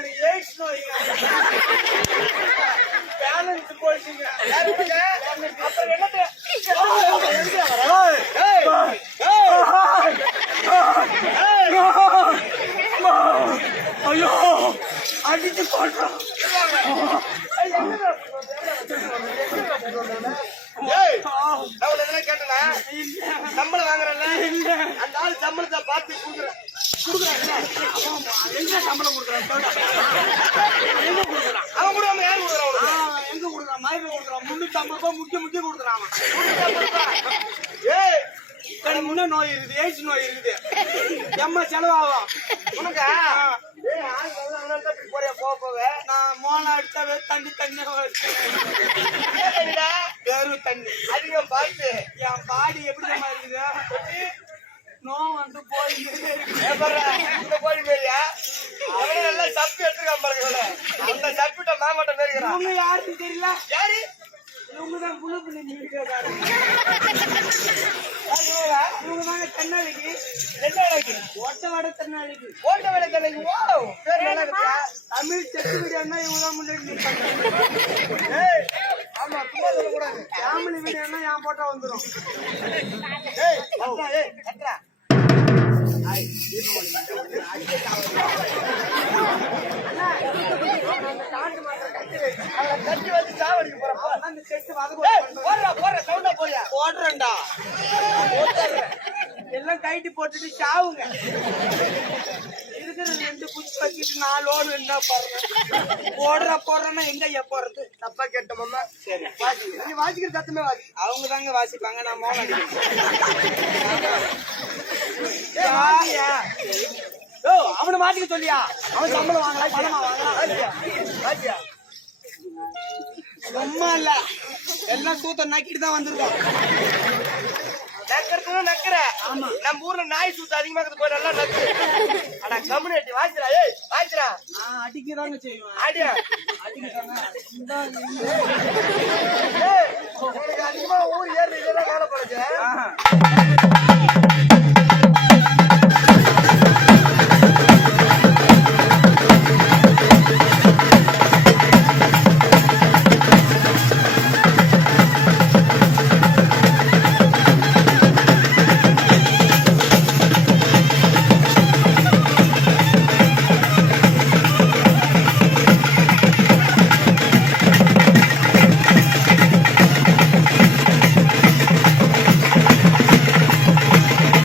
எனக்கு AIDS நோய்ங்க. Balance போயிடுச்சுங்க. அப்புறம் என்னது? ஐயோ அடிச்சு போட்டோம். சம்பளம் வாங்குறேன்ல அந்த ஆள் சம்பளத்தை பார்த்து கொடுக்குறேன். எங்க சம்பளம் கொடுக்குறான்? எங்க கொடுக்குறான்? அவன் கொடுக்காம யாரு கொடுக்குறான்? எங்க கொடுக்குறான்? மயில கொடுக்குறான். 350 ரூபாய் முக்கிய கொடுக்குறான். ஏய் முன்ன நோய் இருக்குது, எய்ட்ஸ் நோய் இருக்குது. எம்மா செலவாகும் உனக்கா? போறியா போக நான் மோனா அடிச்சாவே தண்ணி வெறும் தண்ணி அதிகம் பார்த்து என் பாடி எப்படி இருக்குது? நோ வந்து போய் போயியா அவனே நல்லா சப்பு எடுத்துருக்கான் பாருங்க. அந்த சப்பிட்ட மாமாட்ட பேருக்கிறான். யாருன்னு தெரியல. யாரு? இவங்கதான் புழு பண்ணி இவங்க தென்னாளிக்கு ஓட்ட வடை தென்னாளிக்கு தமிழ் செட்டு வீடியோன்னா இவங்கதான் முன்னாடி. ஆமா சும்மா சொல்லக்கூடாது. ஃபேமிலி வீடியோன்னா என் போட்டா வந்துடும். கட்டி வச்சு சாவடிக்க போறேன்டா. எல்லாம் கைட்டு போட்டுட்டு சாவுங்க. இருக்கிற 2 குச்சி வச்சுட்டு 4 ஓடு என்ன பாருங்க. போடுறேன்னா எங்க ஐயா போறது? தப்பா கேட்டோம்மா. சரி நீ வாசிக்கிற சத்தமே வாசி. அவங்க தாங்க வாசிப்பாங்க. நான் மோகம் அவனை மாட்டிக்க சொல்லியா? அவன் சம்பளம் வாங்கலாம், பணமா வாங்கலாம். சும்மா இல்ல எல்லாம் சூத்த நக்கிட்டு தான் வந்திருக்கோம். நக்கிறதுன்னு நக்கிற. நம்ம ஊர்ல நாய் சூத்த அதிகமா போய் நல்லா நக்கு. ஆனா கம்யூனிட்டி வாசிக்கிறா. ஏய் வாசிக்கிறா. நான் அடிக்கதாங்க செய்வேன். ஆடியா அடிக்கதாங்க. ஏய் உனக்கு அதிகமா ஊர் ஏறி இதெல்லாம் வேலை போடுது.